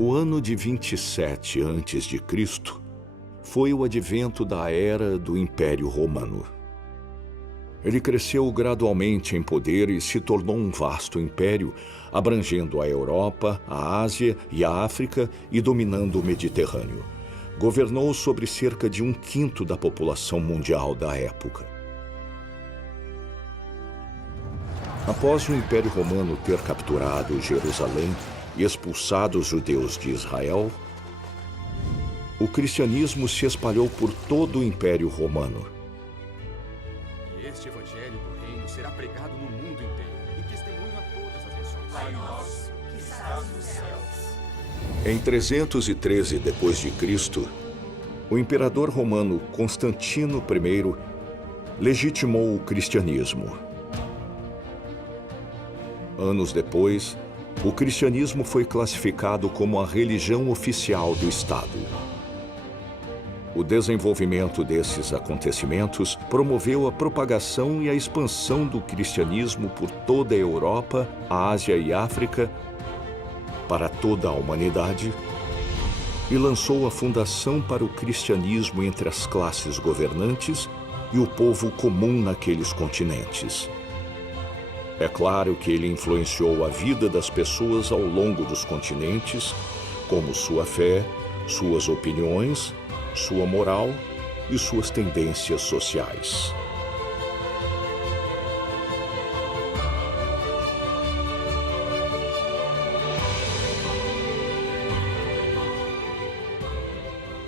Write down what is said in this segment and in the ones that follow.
O ano de 27 a.C. foi o advento da era do Império Romano. Ele cresceu gradualmente em poder e se tornou um vasto império, abrangendo a Europa, a Ásia e a África e dominando o Mediterrâneo. Governou sobre cerca de 1/5 da população mundial da época. Após o Império Romano ter capturado Jerusalém e expulsado os judeus de Israel, o cristianismo se espalhou por todo o Império Romano. Este evangelho do reino será pregado no mundo inteiro, em testemunho a todas as nações. Pai nosso, que estás nos céus. Em 313 d.C., o imperador romano Constantino I legitimou o cristianismo. Anos depois, o cristianismo foi classificado como a religião oficial do Estado. O desenvolvimento desses acontecimentos promoveu a propagação e a expansão do cristianismo por toda a Europa, a Ásia e a África, para toda a humanidade, e lançou a fundação para o cristianismo entre as classes governantes e o povo comum naqueles continentes. É claro que ele influenciou a vida das pessoas ao longo dos continentes, como sua fé, suas opiniões, sua moral e suas tendências sociais.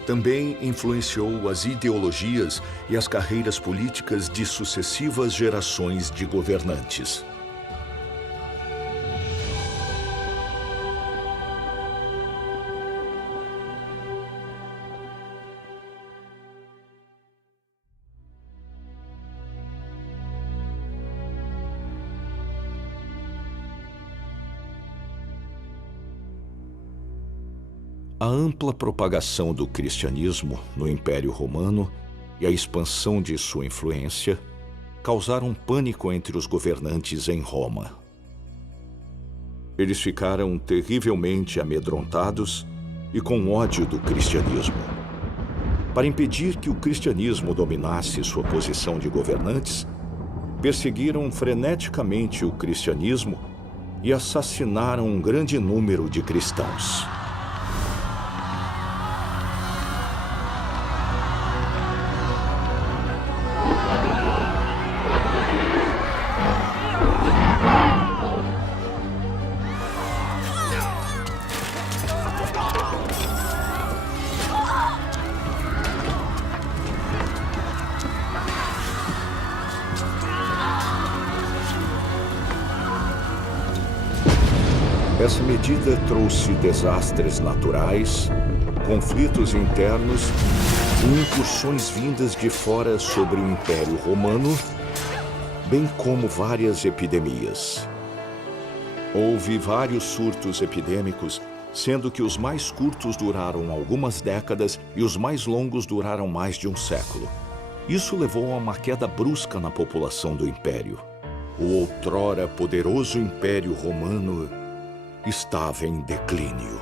Também influenciou as ideologias e as carreiras políticas de sucessivas gerações de governantes. A ampla propagação do cristianismo no Império Romano e a expansão de sua influência causaram pânico entre os governantes em Roma. Eles ficaram terrivelmente amedrontados e com ódio do cristianismo. Para impedir que o cristianismo dominasse sua posição de governantes, perseguiram freneticamente o cristianismo e assassinaram um grande número de cristãos. Essa medida trouxe desastres naturais, conflitos internos e incursões vindas de fora sobre o Império Romano, bem como várias epidemias. Houve vários surtos epidêmicos, sendo que os mais curtos duraram algumas décadas e os mais longos duraram mais de um século. Isso levou a uma queda brusca na população do Império. O outrora poderoso Império Romano estava em declínio.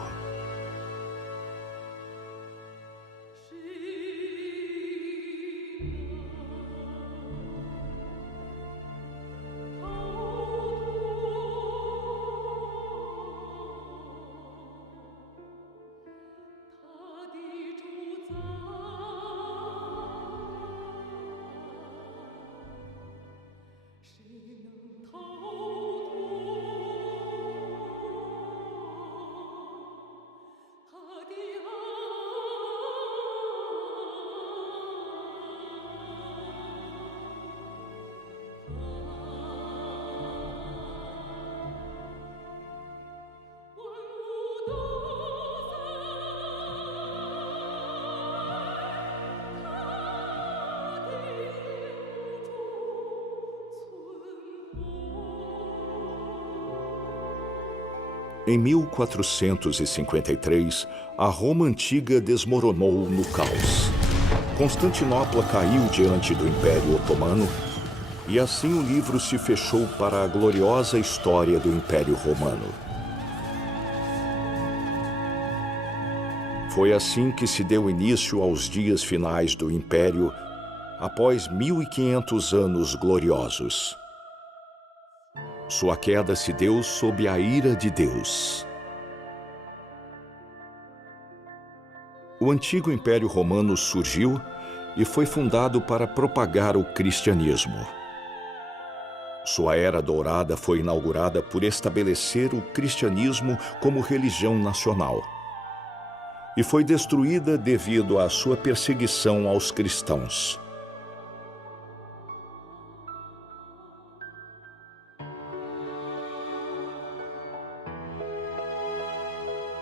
Em 1453, a Roma antiga desmoronou no caos. Constantinopla caiu diante do Império Otomano e assim o livro se fechou para a gloriosa história do Império Romano. Foi assim que se deu início aos dias finais do Império, após 1500 anos gloriosos. Sua queda se deu sob a ira de Deus. O antigo Império Romano surgiu e foi fundado para propagar o cristianismo. Sua era dourada foi inaugurada por estabelecer o cristianismo como religião nacional. E foi destruída devido à sua perseguição aos cristãos.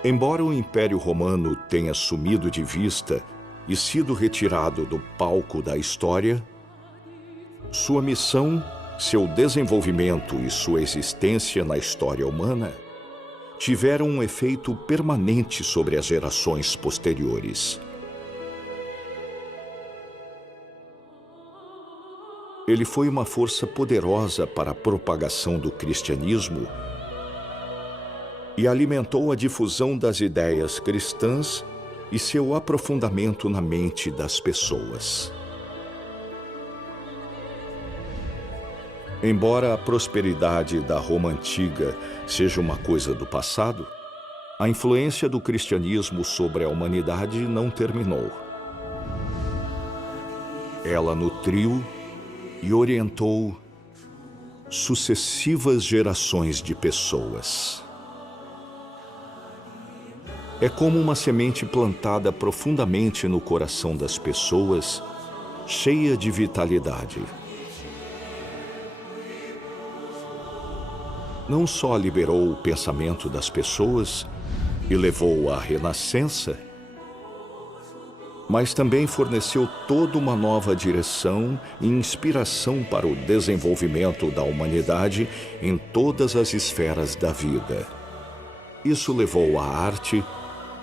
Embora o Império Romano tenha sumido de vista e sido retirado do palco da história, sua missão, seu desenvolvimento e sua existência na história humana tiveram um efeito permanente sobre as gerações posteriores. Ele foi uma força poderosa para a propagação do cristianismo e alimentou a difusão das ideias cristãs e seu aprofundamento na mente das pessoas. Embora a prosperidade da Roma antiga seja uma coisa do passado, a influência do cristianismo sobre a humanidade não terminou. Ela nutriu e orientou sucessivas gerações de pessoas. É como uma semente plantada profundamente no coração das pessoas, cheia de vitalidade. Não só liberou o pensamento das pessoas e levou à renascença, mas também forneceu toda uma nova direção e inspiração para o desenvolvimento da humanidade em todas as esferas da vida. Isso levou a arte,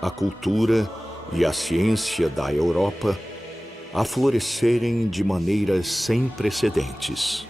a cultura e a ciência da Europa a florescerem de maneiras sem precedentes.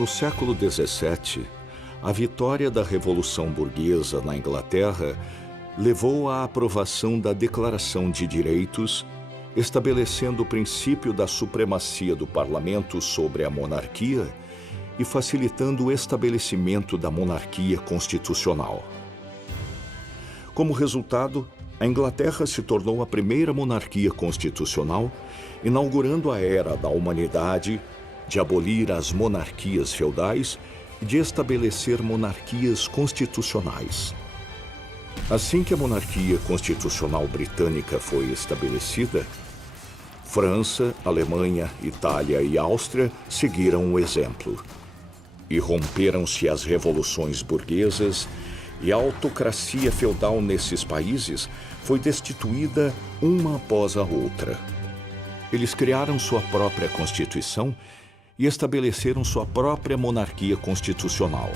No século XVII, a vitória da Revolução Burguesa na Inglaterra levou à aprovação da Declaração de Direitos, estabelecendo o princípio da supremacia do parlamento sobre a monarquia e facilitando o estabelecimento da monarquia constitucional. Como resultado, a Inglaterra se tornou a primeira monarquia constitucional, inaugurando a era da humanidade de abolir as monarquias feudais e de estabelecer monarquias constitucionais. Assim que a monarquia constitucional britânica foi estabelecida, França, Alemanha, Itália e Áustria seguiram o exemplo. E romperam-se as revoluções burguesas e a autocracia feudal nesses países foi destituída uma após a outra. Eles criaram sua própria Constituição e estabeleceram sua própria monarquia constitucional.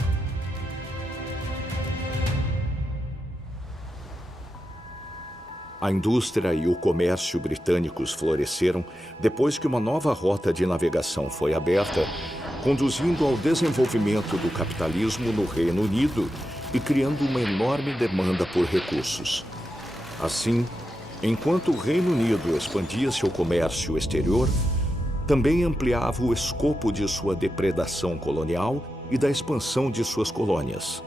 A indústria e o comércio britânicos floresceram depois que uma nova rota de navegação foi aberta, conduzindo ao desenvolvimento do capitalismo no Reino Unido e criando uma enorme demanda por recursos. Assim, enquanto o Reino Unido expandia seu comércio exterior, também ampliava o escopo de sua depredação colonial e da expansão de suas colônias.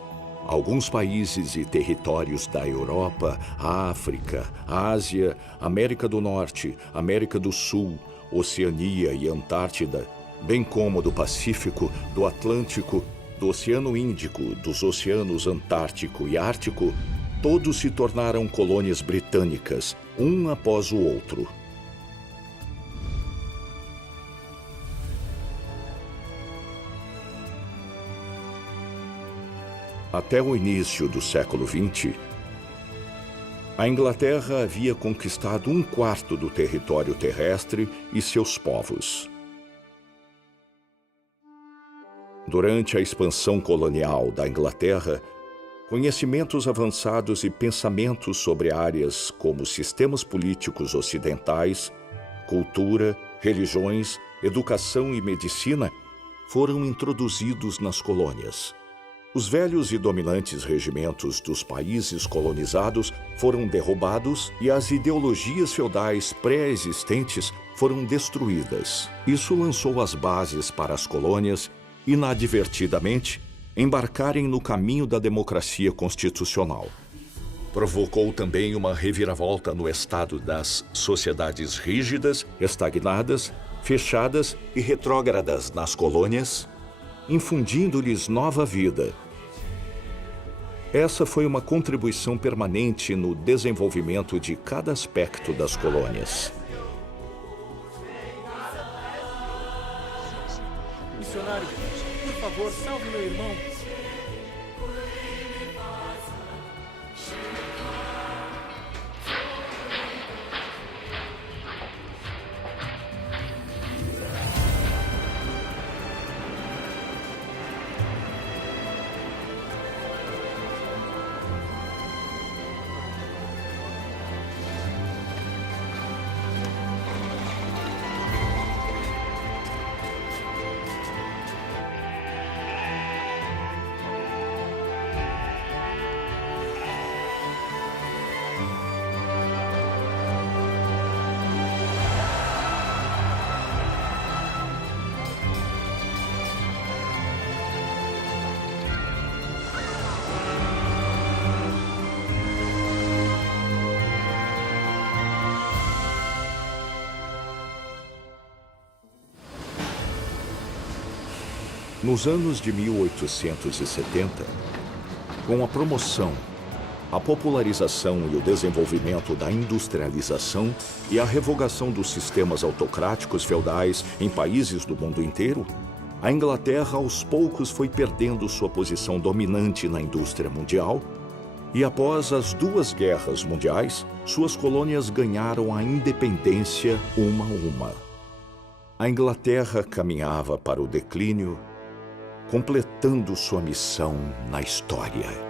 Alguns países e territórios da Europa, África, Ásia, América do Norte, América do Sul, Oceania e Antártida, bem como do Pacífico, do Atlântico, do Oceano Índico, dos oceanos Antártico e Ártico, todos se tornaram colônias britânicas, um após o outro. Até o início do século XX, a Inglaterra havia conquistado 1/4 do território terrestre e seus povos. Durante a expansão colonial da Inglaterra, conhecimentos avançados e pensamentos sobre áreas como sistemas políticos ocidentais, cultura, religiões, educação e medicina foram introduzidos nas colônias. Os velhos e dominantes regimentos dos países colonizados foram derrubados e as ideologias feudais pré-existentes foram destruídas. Isso lançou as bases para as colônias, inadvertidamente, embarcarem no caminho da democracia constitucional. Provocou também uma reviravolta no estado das sociedades rígidas, estagnadas, fechadas e retrógradas nas colônias, infundindo-lhes nova vida. Essa foi uma contribuição permanente no desenvolvimento de cada aspecto das colônias. Missionário, por favor, salve meu irmão. Nos anos de 1870, com a promoção, a popularização e o desenvolvimento da industrialização e a revogação dos sistemas autocráticos feudais em países do mundo inteiro, a Inglaterra aos poucos foi perdendo sua posição dominante na indústria mundial e após as 2 guerras mundiais, suas colônias ganharam a independência uma a uma. A Inglaterra caminhava para o declínio, completando sua missão na história.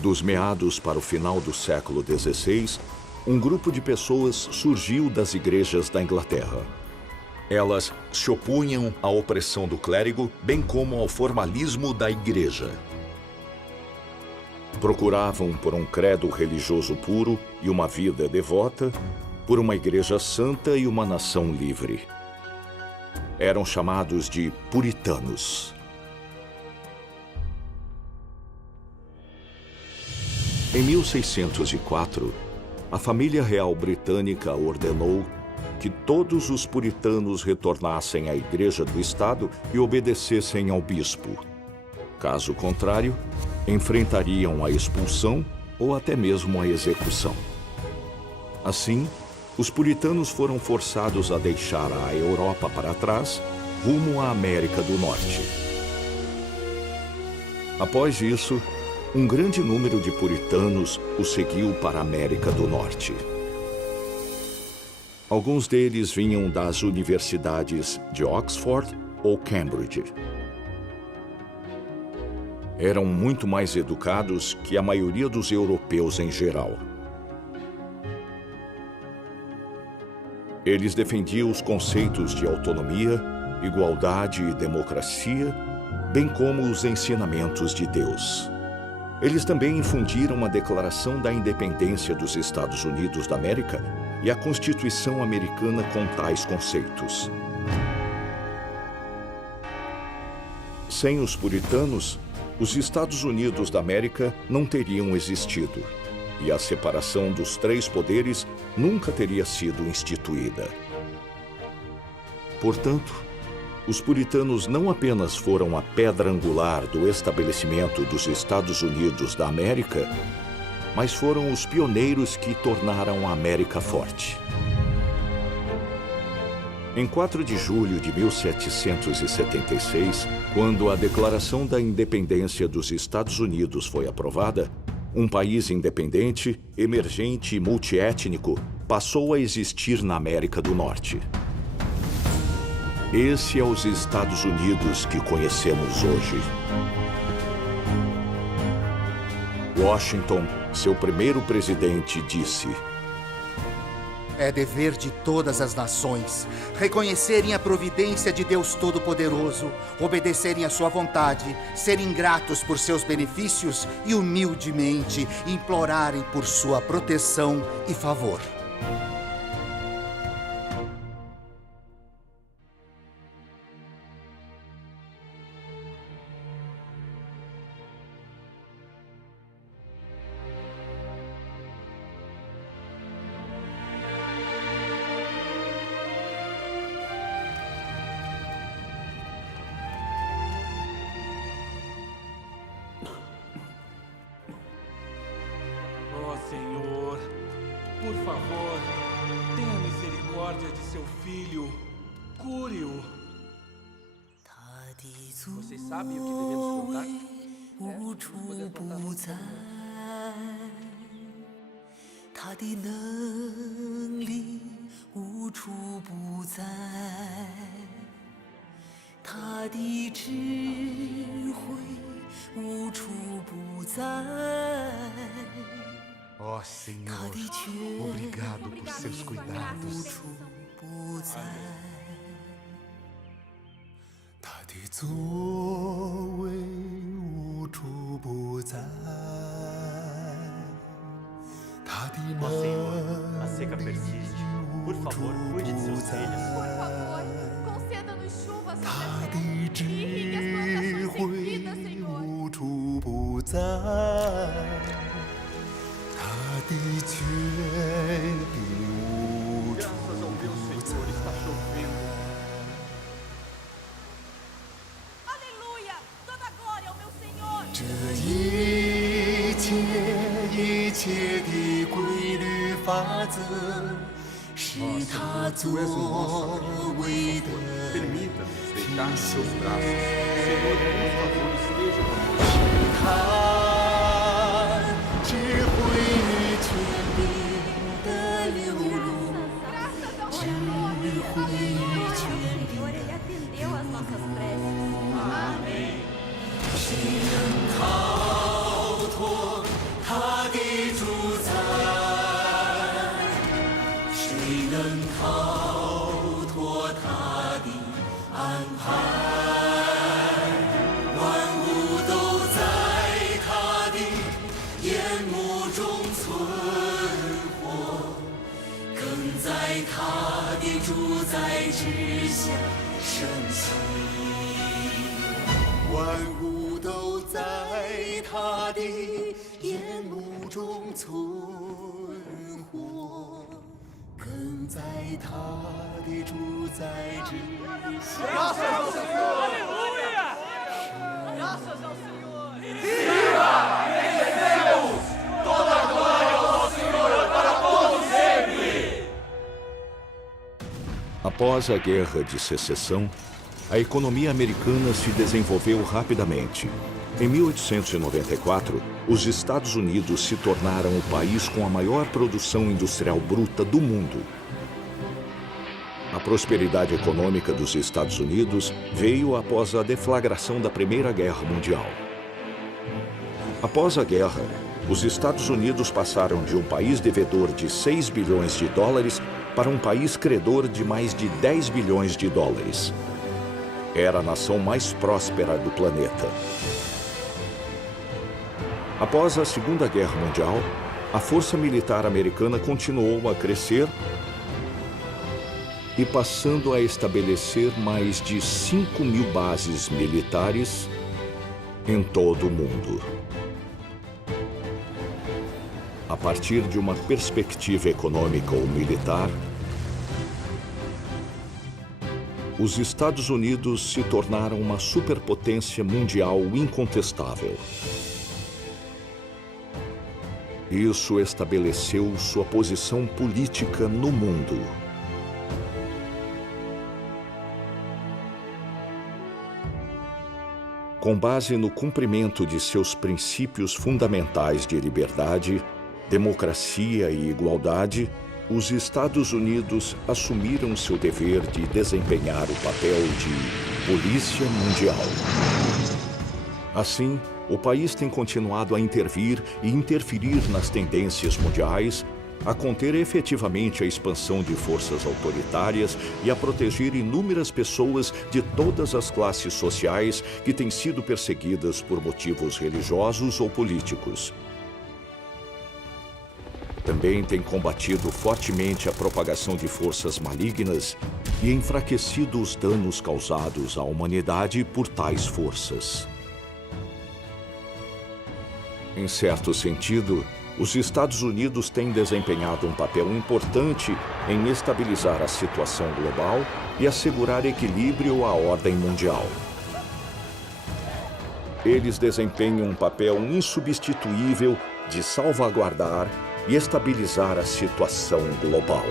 Dos meados para o final do século XVI, um grupo de pessoas surgiu das igrejas da Inglaterra. Elas se opunham à opressão do clérigo, bem como ao formalismo da igreja. Procuravam por um credo religioso puro e uma vida devota, por uma igreja santa e uma nação livre. Eram chamados de puritanos. Em 1604, a família real britânica ordenou que todos os puritanos retornassem à Igreja do Estado e obedecessem ao bispo. Caso contrário, enfrentariam a expulsão ou até mesmo a execução. Assim, os puritanos foram forçados a deixar a Europa para trás, rumo à América do Norte. Após isso, um grande número de puritanos os seguiu para a América do Norte. Alguns deles vinham das universidades de Oxford ou Cambridge. Eram muito mais educados que a maioria dos europeus em geral. Eles defendiam os conceitos de autonomia, igualdade e democracia, bem como os ensinamentos de Deus. Eles também infundiram a Declaração da Independência dos Estados Unidos da América e a Constituição americana com tais conceitos. Sem os puritanos, os Estados Unidos da América não teriam existido, e a separação dos três poderes nunca teria sido instituída. Portanto, os puritanos não apenas foram a pedra angular do estabelecimento dos Estados Unidos da América, mas foram os pioneiros que tornaram a América forte. Em 4 de julho de 1776, quando a Declaração da Independência dos Estados Unidos foi aprovada, um país independente, emergente e multiétnico passou a existir na América do Norte. Esse é os Estados Unidos que conhecemos hoje. Washington, seu primeiro presidente, disse: é dever de todas as nações reconhecerem a providência de Deus Todo-Poderoso, obedecerem à sua vontade, serem gratos por seus benefícios e humildemente implorarem por sua proteção e favor. Ó Senhor, por favor, tenha misericórdia de seu filho. Cure-o. Vocês sabem o que devemos contar? 无处不在，他的能力无处不在，他的智慧无处不在。 Ó Senhor, obrigado por seus cuidados. 不在，他的作为无处不在，他的能力 a seca persiste. Por favor, cuide de seus filhos. Por favor, conceda-nos chuva他 sobre 的智 irrigue as plantações 慧 sequidas, Senhor. 无处不在，他的权柄无处 Graças ao Deus 不在。 Senhor, está chovendo. Aleluia! Toda glória ao meu Senhor! 这一切的规律法则，是他作 Tu és o nosso amigo. 为的。 Permita-nos deitar nos seus braços. Senhor, por favor, esteja conosco. 他智慧与权柄的流露， Graças ao 智 Senhor! 慧与权 Senhor, Ele atendeu as nossas preces. Amém. 谁能逃脱他的主宰？谁能逃脱他的安排？万物都在他的眼目中存活，更在他的主宰之下升起。万物都在他的眼目中存活，更在他的主宰之下。 Graças ao Senhor! Após a Guerra de Secessão, a economia americana se desenvolveu rapidamente. Em 1894, os Estados Unidos se tornaram o país com a maior produção industrial bruta do mundo. A prosperidade econômica dos Estados Unidos veio após a deflagração da Primeira Guerra Mundial. Após a guerra, os Estados Unidos passaram de um país devedor de 6 bilhões de dólares para um país credor de mais de 10 bilhões de dólares. Era a nação mais próspera do planeta. Após a Segunda Guerra Mundial, a força militar americana continuou a crescer e passando a estabelecer mais de 5.000 bases militares em todo o mundo. A partir de uma perspectiva econômica ou militar, os Estados Unidos se tornaram uma superpotência mundial incontestável. Isso estabeleceu sua posição política no mundo. Com base no cumprimento de seus princípios fundamentais de liberdade, democracia e igualdade, os Estados Unidos assumiram seu dever de desempenhar o papel de polícia mundial. Assim, o país tem continuado a intervir e interferir nas tendências mundiais, a conter efetivamente a expansão de forças autoritárias e a proteger inúmeras pessoas de todas as classes sociais que têm sido perseguidas por motivos religiosos ou políticos. Também tem combatido fortemente a propagação de forças malignas e enfraquecido os danos causados à humanidade por tais forças. Em certo sentido, os Estados Unidos têm desempenhado um papel importante em estabilizar a situação global e assegurar equilíbrio à ordem mundial. Eles desempenham um papel insubstituível de salvaguardar e estabilizar a situação global.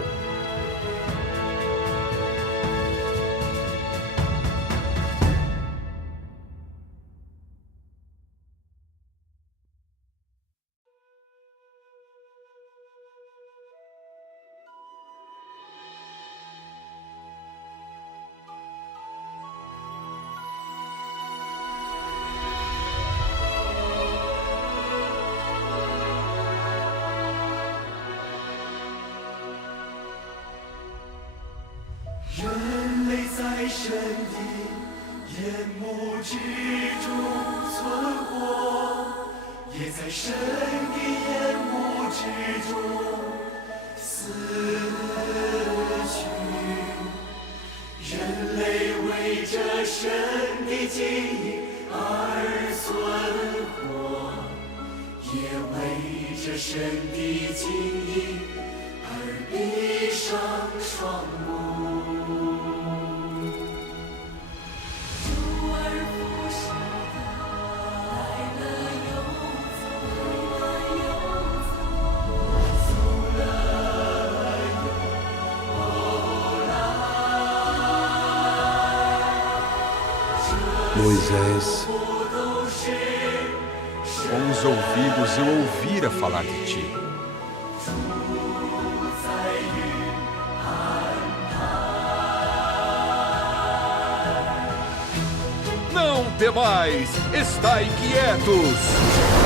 Moisés, Com os ouvidos eu ouvira falar de ti. Não temais, estai quietos!